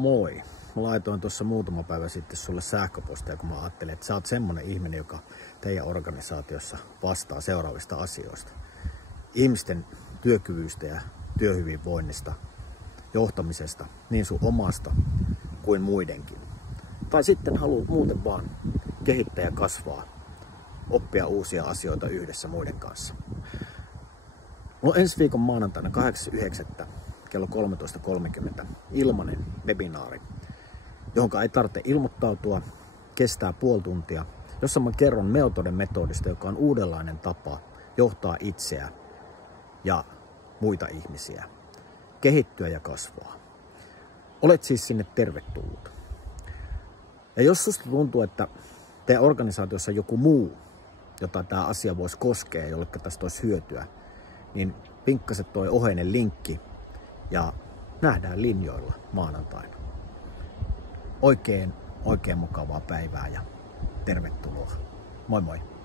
Moi. Mä laitoin tuossa muutama päivä sitten sulle sähköpostia, kun mä ajattelin, että sä oot semmonen ihminen, joka teidän organisaatiossa vastaa seuraavista asioista. Ihmisten työkyvystä ja työhyvinvoinnista, johtamisesta, niin sun omasta kuin muidenkin. Tai sitten haluat muuten vaan kehittää ja kasvaa, oppia uusia asioita yhdessä muiden kanssa. Mulla on ensi viikon maanantaina 8.9. kello 13.30 ilmainen webinaari, johon ei tarvitse ilmoittautua, kestää puoli tuntia, jossa mä kerron Meotoden metodista, joka on uudenlainen tapa johtaa itseä ja muita ihmisiä, kehittyä ja kasvaa. Olet siis sinne tervetullut. Ja jos susta tuntuu, että teidän organisaatiossa on joku muu, jota tämä asia voisi koskea, jollekka tästä olisi hyötyä, niin pinkkaset toi oheinen linkki ja nähdään linjoilla maanantaina. Oikein mukavaa päivää ja tervetuloa. Moi moi!